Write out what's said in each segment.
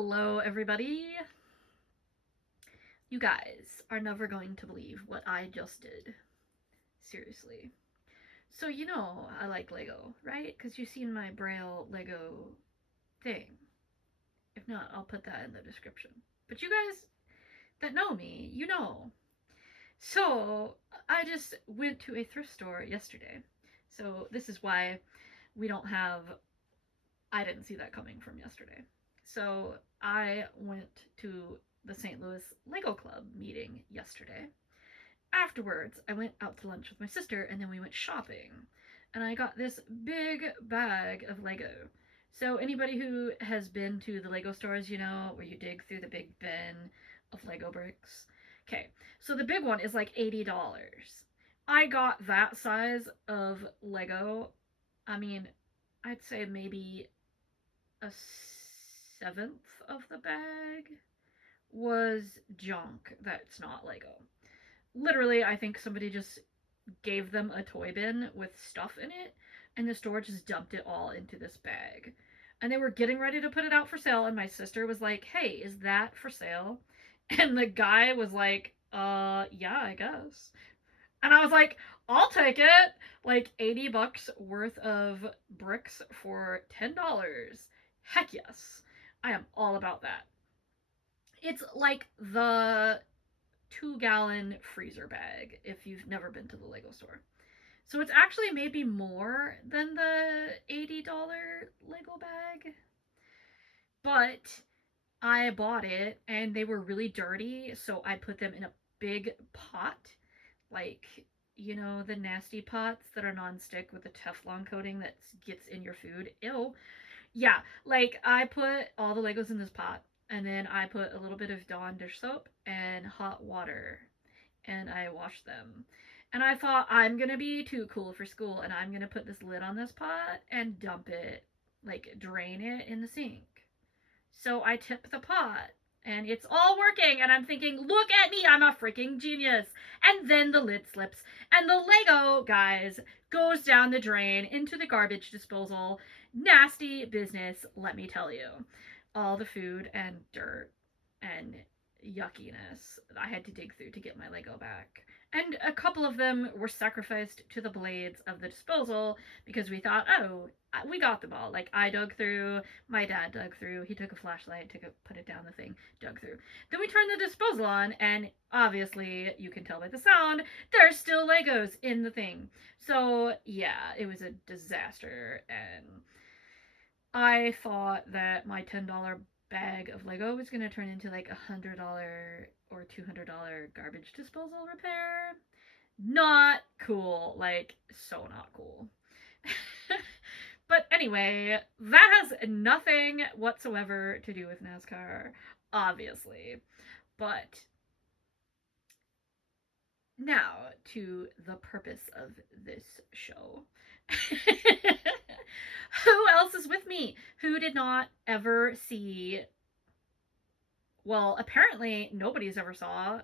Hello, everybody. You guys are never going to believe what I just did. Seriously. So, I like Lego, right? Because you've seen my Braille Lego thing. If not, I'll put that in the description. But you guys that know me, you know. So, I just went to a thrift store yesterday. So, this is why we don't have. I didn't see that coming from yesterday. So, I went to the St. Louis Lego Club meeting yesterday. Afterwards, I went out to lunch with my sister and then we went shopping. And I got this big bag of Lego. So, anybody who has been to the Lego stores, where you dig through the big bin of Lego bricks. Okay, so the big one is like $80. I got that size of Lego. I mean, I'd say maybe a seventh of the bag was junk that's not Lego. Literally, I think somebody just gave them a toy bin with stuff in it, and the store just dumped it all into this bag. And they were getting ready to put it out for sale, and my sister was like, "Hey, is that for sale?" And the guy was like, yeah, I guess. And I was like, I'll take it. Like $80 worth of bricks for $10. Heck yes. I am all about that. It's like the 2-gallon freezer bag if you've never been to the Lego store. So it's actually maybe more than the $80 Lego bag. But I bought it and they were really dirty, so I put them in a big pot. Like, the nasty pots that are non-stick with the Teflon coating that gets in your food. Ew. Yeah, like I put all the Legos in this pot and then I put a little bit of Dawn dish soap and hot water and I washed them. And I thought I'm gonna be too cool for school and I'm gonna put this lid on this pot and dump it, like drain it in the sink. So I tip the pot and it's all working and I'm thinking, look at me, I'm a freaking genius. And then the lid slips and the Lego, guys, goes down the drain into the garbage disposal. Nasty business, let me tell you. All the food and dirt and yuckiness I had to dig through to get my Lego back. And a couple of them were sacrificed to the blades of the disposal because we thought, oh, we got them all. Like, I dug through, my dad dug through, he took a flashlight, put it down the thing, dug through. Then we turned the disposal on, and obviously, you can tell by the sound, there's still Legos in the thing. So, yeah, it was a disaster, and I thought that my $10 bag of Lego was going to turn into like $100 or $200 garbage disposal repair. Not cool. Like, so not cool. But anyway, that has nothing whatsoever to do with NASCAR, obviously. But now to the purpose of this show. Who else is with me? Who did not ever see? Well, apparently nobody's ever saw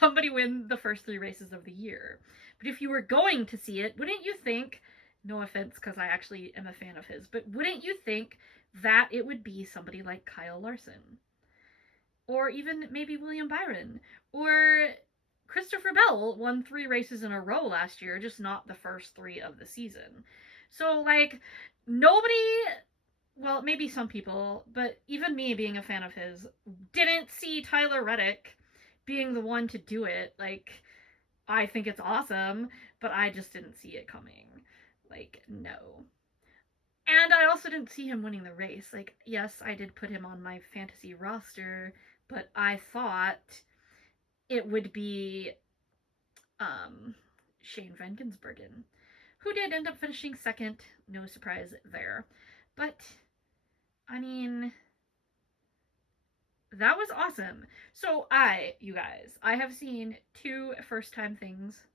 somebody win the first 3 races of the year. But if you were going to see it, wouldn't you think, no offense because I actually am a fan of his, but wouldn't you think that it would be somebody like Kyle Larson? Or even maybe William Byron? Or Christopher Bell won 3 races in a row last year, just not the first 3 of the season. So, like, nobody, well, maybe some people, but even me being a fan of his, didn't see Tyler Reddick being the one to do it. Like, I think it's awesome, but I just didn't see it coming. Like, no. And I also didn't see him winning the race. Like, yes, I did put him on my fantasy roster, but I thought it would be Shane Van Gisbergen, who did end up finishing second. No surprise there. But, I mean, that was awesome. So you guys, I have seen 2 first-time things,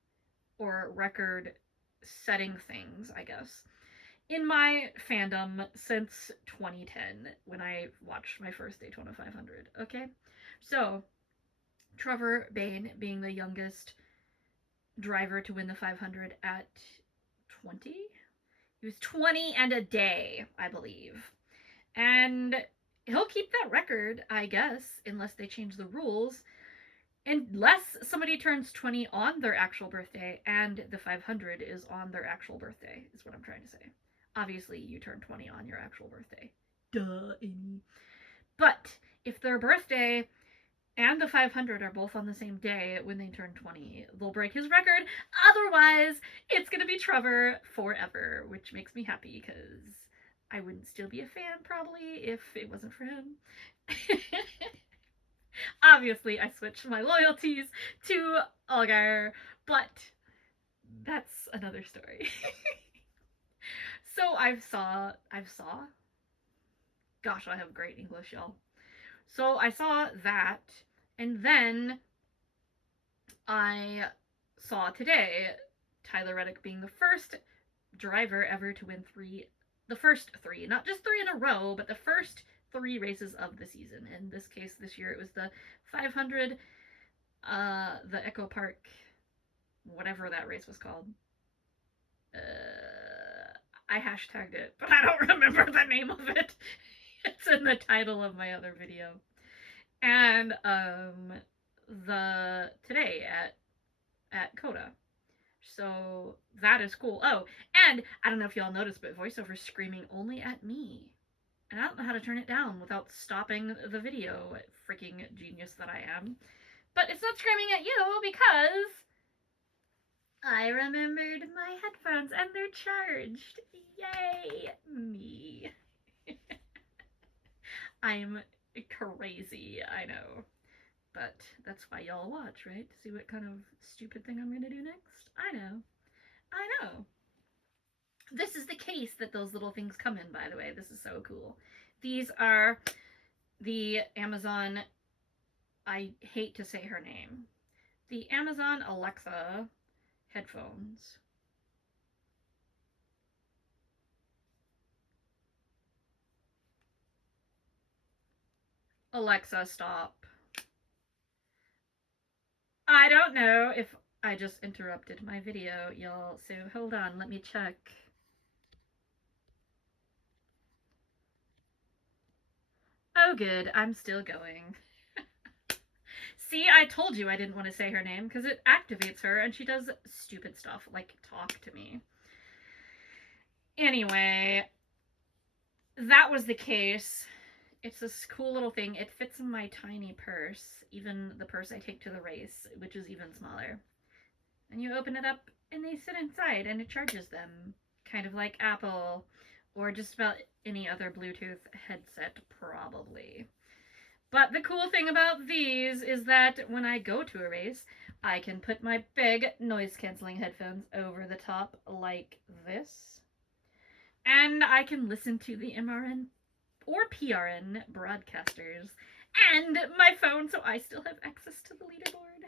or record-setting things, I guess, in my fandom since 2010, when I watched my first Daytona 500, okay? So, Trevor Bayne being the youngest driver to win the 500 at 20? He was 20 and a day, I believe. And he'll keep that record, I guess, unless they change the rules. Unless somebody turns 20 on their actual birthday and the 500 is on their actual birthday, is what I'm trying to say. Obviously, you turn 20 on your actual birthday. Duh, Amy. But if their birthday and the 500 are both on the same day when they turn 20, they'll break his record. Otherwise, it's going to be Trevor forever, which makes me happy because I wouldn't still be a fan probably if it wasn't for him. Obviously, I switched my loyalties to Allgaier, but that's another story. So I've saw. Gosh, I have great English, y'all. So I saw that, and then I saw today Tyler Reddick being the first driver ever to win the first three, not just three in a row, but the first three races of the season. In this case, this year it was the 500, the Echo Park, whatever that race was called. I hashtagged it, but I don't remember the name of it. It's in the title of my other video. And the today at COTA. So that is cool. Oh, and I don't know if y'all noticed, but voiceover's screaming only at me. And I don't know how to turn it down without stopping the video, freaking genius that I am. But it's not screaming at you because I remembered my headphones and they're charged. Yay, me. I'm crazy, I know. But that's why y'all watch, right? To see what kind of stupid thing I'm gonna do next? I know. This is the case that those little things come in, by the way. This is so cool. These are the Amazon, I hate to say her name, the Amazon Alexa headphones. Alexa, stop. I don't know if I just interrupted my video, y'all, so hold on, let me check. Oh, good, I'm still going. See, I told you I didn't want to say her name because it activates her and she does stupid stuff like talk to me. Anyway, that was the case. It's this cool little thing. It fits in my tiny purse, even the purse I take to the race, which is even smaller. And you open it up and they sit inside and it charges them, kind of like Apple or just about any other Bluetooth headset, probably. But the cool thing about these is that when I go to a race, I can put my big noise-canceling headphones over the top like this. And I can listen to the MRN or PRN broadcasters and my phone, so I still have access to the leaderboard.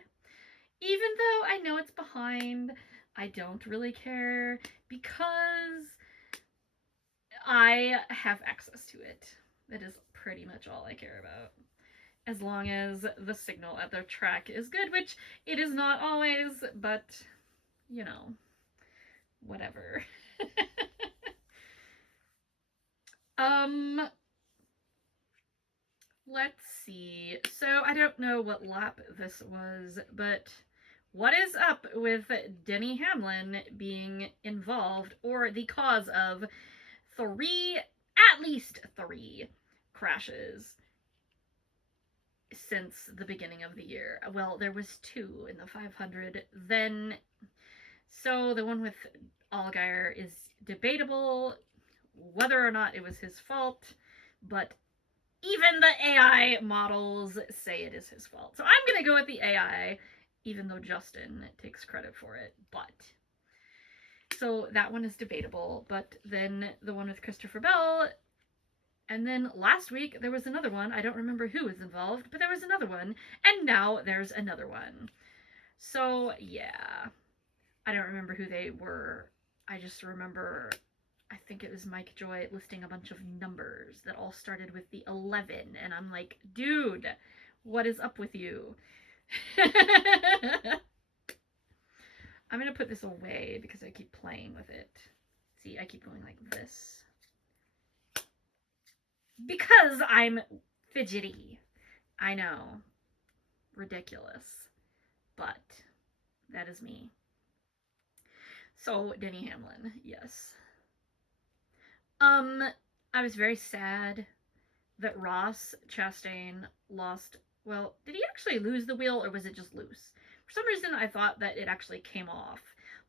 Even though I know it's behind, I don't really care because I have access to it. That is pretty much all I care about. As long as the signal at the track is good, which it is not always, but, you know, whatever. Let's see. So I don't know what lap this was, but what is up with Denny Hamlin being involved or the cause of at least three crashes since the beginning of the year? Well, there was two in the 500. Then, so the one with Allgaier is debatable whether or not it was his fault, but even the AI models say it is his fault. So I'm going to go with the AI, even though Justin takes credit for it. But so that one is debatable. But then the one with Christopher Bell, and then last week there was another one. I don't remember who was involved, but there was another one. And now there's another one. So yeah, I don't remember who they were. I just remember, I think it was Mike Joy listing a bunch of numbers that all started with the 11. And I'm like, dude, what is up with you? I'm going to put this away because I keep playing with it. See, I keep going like this. Because I'm fidgety. I know. Ridiculous. But that is me. So, Denny Hamlin, yes. Um, I was very sad that Ross Chastain lost. Well, did he actually lose the wheel or was it just loose? For some reason, I thought that it actually came off.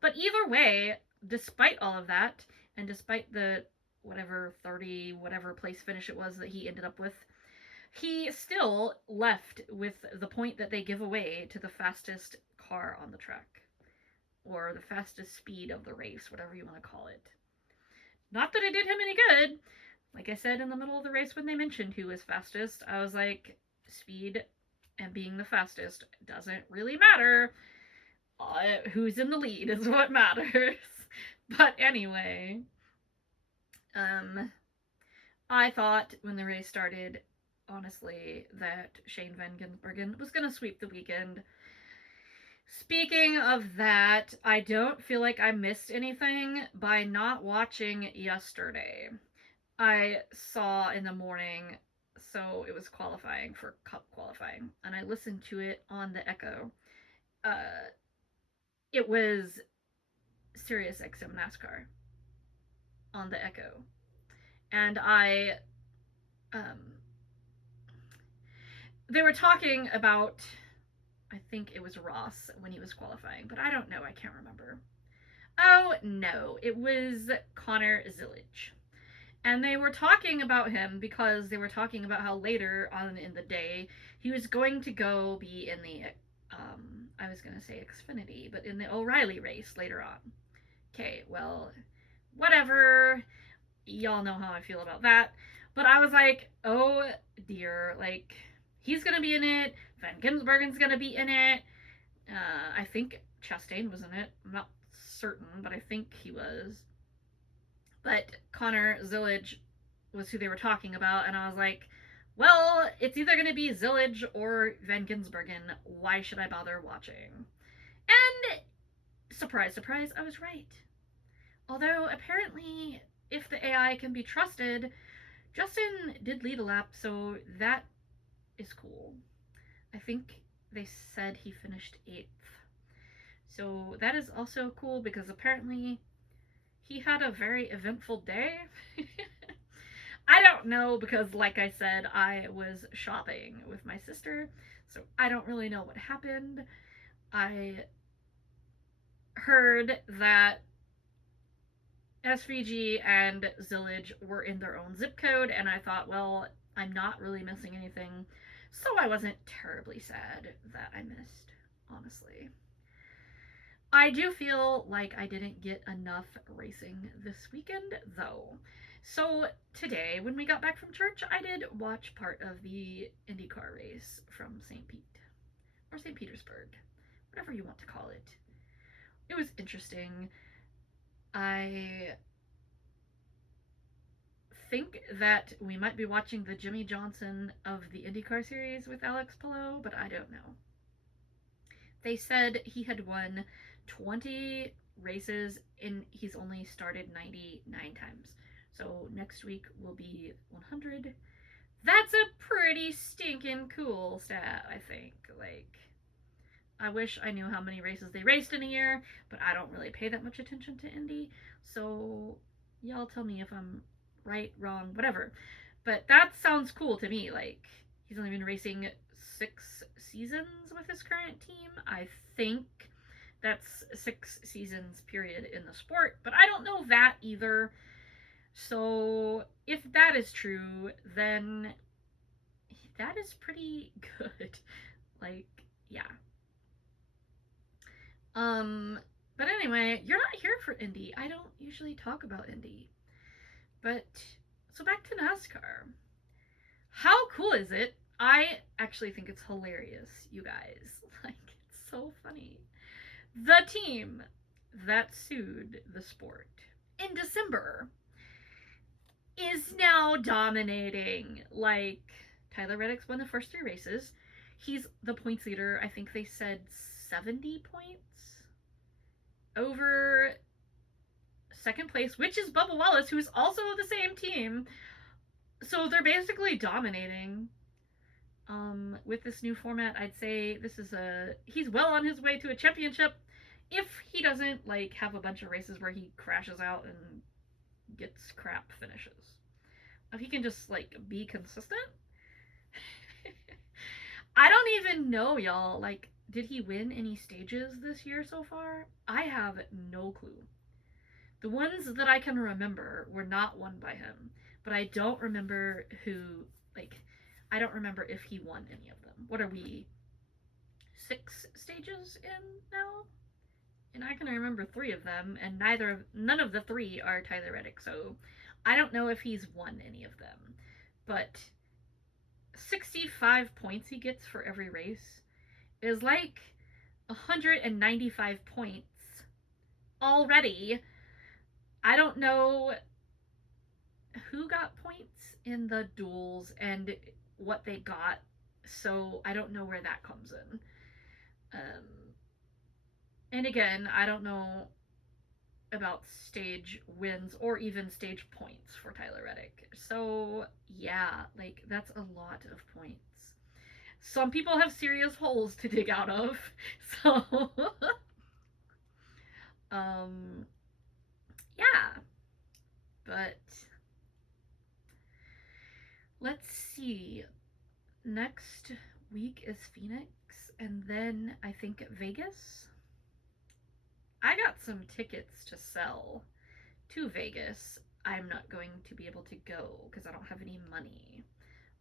But either way, despite all of that, and despite the whatever 30 whatever place finish it was that he ended up with, he still left with the point that they give away to the fastest car on the track, or the fastest speed of the race, whatever you want to call it. Not that it did him any good. Like I said in the middle of the race when they mentioned who was fastest, I was like, speed and being the fastest doesn't really matter. Who's in the lead is what matters. But anyway, I thought when the race started, honestly, that Shane Van Gisbergen was going to sweep the weekend. Speaking of that, I don't feel like I missed anything by not watching yesterday. I saw in the morning, so it was qualifying for Cup qualifying, and I listened to it on the Echo. Uh, it was Sirius XM NASCAR on the Echo, and um, they were talking about, I think it was Ross when he was qualifying, but I don't know, I can't remember. Oh no, it was Connor Zillage. And they were talking about him because they were talking about how later on in the day he was going to go be in the, I was going to say Xfinity, but in the O'Reilly race later on. Okay, well, whatever. Y'all know how I feel about that. But I was like, oh dear, like, he's going to be in it. Van Gisbergen's going to be in it. I think Chastain was in it. I'm not certain, but I think he was. But Connor Zillage was who they were talking about, and I was like, well, it's either going to be Zillage or Van Gisbergen. Why should I bother watching? And surprise, surprise, I was right. Although apparently, if the AI can be trusted, Justin did lead a lap, so that is cool. I think they said he finished 8th. So that is also cool because apparently he had a very eventful day. I don't know because, like I said, I was shopping with my sister, so I don't really know what happened. I heard that SVG and Zillage were in their own zip code, and I thought, well, I'm not really missing anything, so I wasn't terribly sad that I missed, honestly. I do feel like I didn't get enough racing this weekend, though. So today, when we got back from church, I did watch part of the IndyCar race from St. Pete, or St. Petersburg, whatever you want to call it. It was interesting. I think that we might be watching the Jimmy Johnson of the IndyCar series with Alex Palou, but I don't know. They said he had won 20 races and he's only started 99 times. So next week will be 100. That's a pretty stinking cool stat, I think. Like, I wish I knew how many races they raced in a year, but I don't really pay that much attention to Indy. So y'all tell me if I'm right, wrong, whatever. But that sounds cool to me. Like, he's only been racing 6 seasons with his current team. I think that's 6 seasons period in the sport, but I don't know that either. So if that is true, then that is pretty good. Like, yeah. Um, but anyway, you're not here for Indy. I don't usually talk about Indy. But so back to NASCAR. How cool is it? I actually think it's hilarious, you guys. Like, it's so funny. The team that sued the sport in December is now dominating. Like, Tyler Reddick's won the first 3 races. He's the points leader. I think they said 70 points over second place, which is Bubba Wallace, who's also the same team. So they're basically dominating. With this new format, I'd say he's well on his way to a championship if he doesn't like have a bunch of races where he crashes out and gets crap finishes. If he can just like be consistent. I don't even know, y'all. Like, did he win any stages this year so far? I have no clue. The ones that I can remember were not won by him, but I don't remember who, like, I don't remember if he won any of them. What are we, 6 stages in now? And I can remember 3 of them, and none of the 3 are Tyler Reddick, so I don't know if he's won any of them. But 65 points he gets for every race is like 195 points already. I don't know who got points in the duels and what they got, so I don't know where that comes in. And again, I don't know about stage wins or even stage points for Tyler Reddick. So yeah, like that's a lot of points. Some people have serious holes to dig out of. So um yeah, but let's see. Next week is Phoenix and then I think Vegas. I got some tickets to sell to Vegas. I'm not going to be able to go because I don't have any money.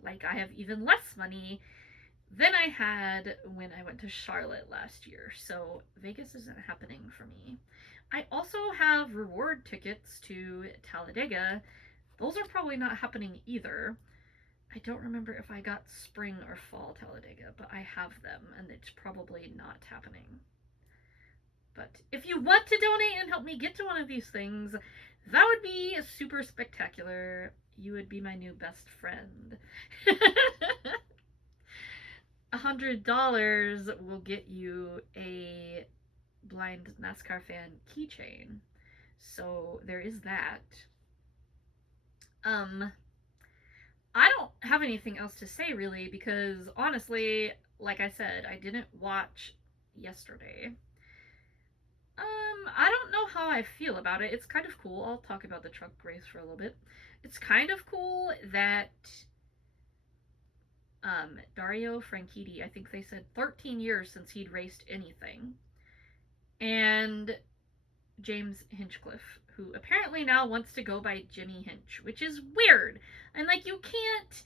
Like, I have even less money than I had when I went to Charlotte last year. So, Vegas isn't happening for me. I also have reward tickets to Talladega. Those are probably not happening either. I don't remember if I got spring or fall Talladega, but I have them and it's probably not happening. But if you want to donate and help me get to one of these things, that would be super spectacular. You would be my new best friend. $100 will get you a blind NASCAR fan keychain. So there is that. I don't have anything else to say really because honestly, like I said, I didn't watch yesterday. I don't know how I feel about it. It's kind of cool. I'll talk about the truck race for a little bit. It's kind of cool that Dario Franchitti, I think they said 13 years since he'd raced anything. And James Hinchcliffe, who apparently now wants to go by Jimmy Hinch, which is weird. And like you can't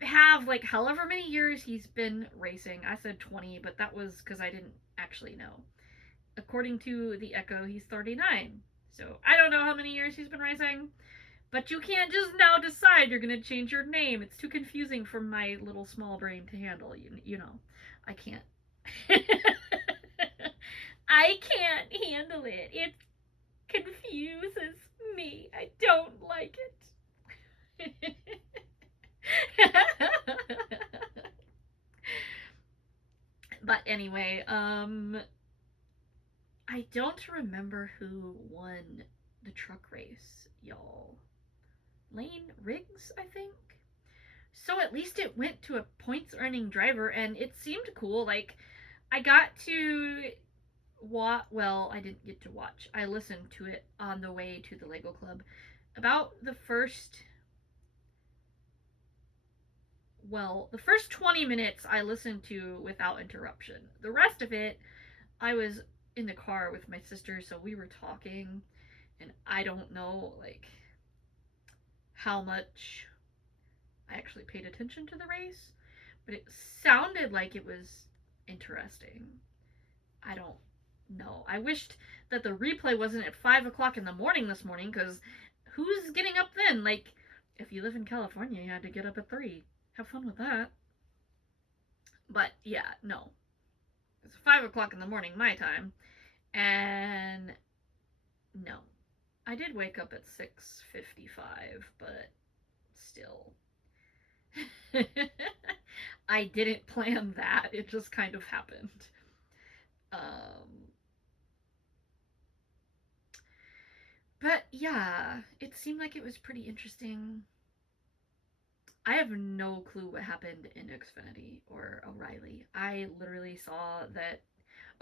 have like however many years he's been racing. I said 20, but that was because I didn't actually know. According to the Echo, he's 39. So I don't know how many years he's been racing, but you can't just now decide you're going to change your name. It's too confusing for my little small brain to handle. You know, I can't. I can't handle it. It confuses me. I don't like it. But anyway, I don't remember who won the truck race, y'all. Lane Riggs, I think. So at least it went to a points earning driver and it seemed cool. Like I got to well, I didn't get to watch. I listened to it on the way to the Lego Club. About the first 20 minutes I listened to without interruption. The rest of it I was in the car with my sister, so we were talking and I don't know like how much I actually paid attention to the race, but it sounded like it was interesting. I don't know. I wished that the replay wasn't at 5 o'clock in the morning this morning, because who's getting up then? Like, if you live in California, you had to get up at 3. Have fun with that. But yeah, no. It's 5 o'clock in the morning, my time. And no. I did wake up at 6:55, but still. I didn't plan that. It just kind of happened. But yeah, it seemed like it was pretty interesting. I have no clue what happened in Xfinity or O'Reilly. I literally saw that.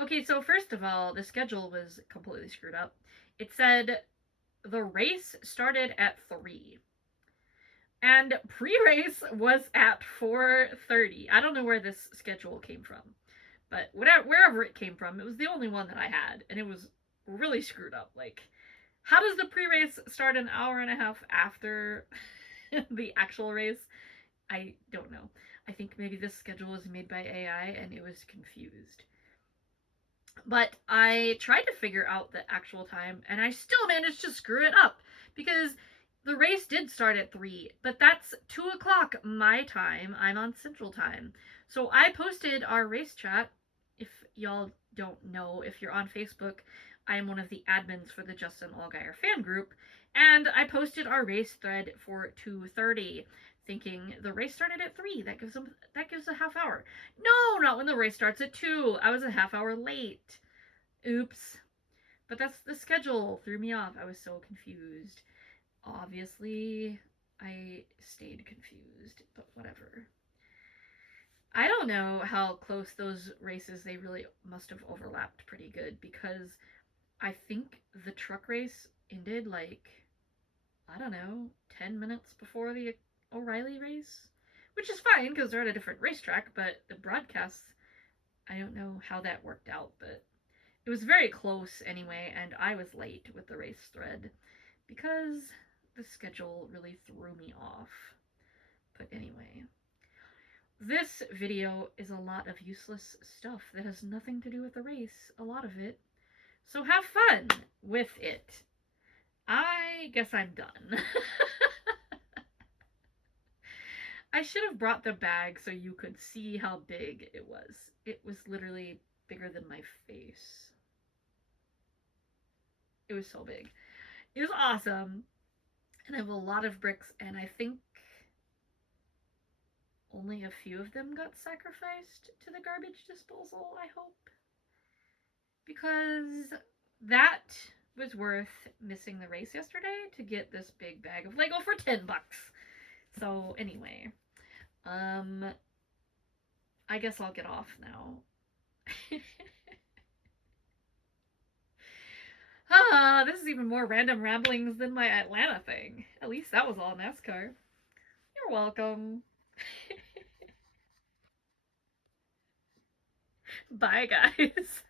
Okay, so first of all, the schedule was completely screwed up. It said the race started at 3 and pre-race was at 4:30. I don't know where this schedule came from, but wherever it came from, it was the only one that I had, and it was really screwed up. Like, how does the pre-race start an hour and a half after the actual race? I don't know. I think maybe this schedule was made by AI and it was confused. But I tried to figure out the actual time and I still managed to screw it up because the race did start at 3, but that's 2 o'clock my time. I'm on Central Time. So I posted our race chat. If y'all don't know, if you're on Facebook, I am one of the admins for the Justin Allgaier fan group, and I posted our race thread for 2:30, thinking the race started at 3. That gives a half hour. No, not when the race starts at 2. I was a half hour late. Oops. But that's the schedule threw me off. I was so confused. Obviously, I stayed confused, but whatever. I don't know how close those races, they really must have overlapped pretty good because I think the truck race ended like, I don't know, 10 minutes before the O'Reilly race, which is fine because they're at a different racetrack, but the broadcasts, I don't know how that worked out, but it was very close anyway, and I was late with the race thread because the schedule really threw me off. But anyway, this video is a lot of useless stuff that has nothing to do with the race, a lot of it. So have fun with it. I guess I'm done. I should have brought the bag so you could see how big it was. It was literally bigger than my face. It was so big. It was awesome. And I have a lot of bricks, and I think only a few of them got sacrificed to the garbage disposal, I hope. Because that was worth missing the race yesterday to get this big bag of Lego for $10. So anyway, I guess I'll get off now. This is even more random ramblings than my Atlanta thing. At least that was all NASCAR. You're welcome. Bye, guys.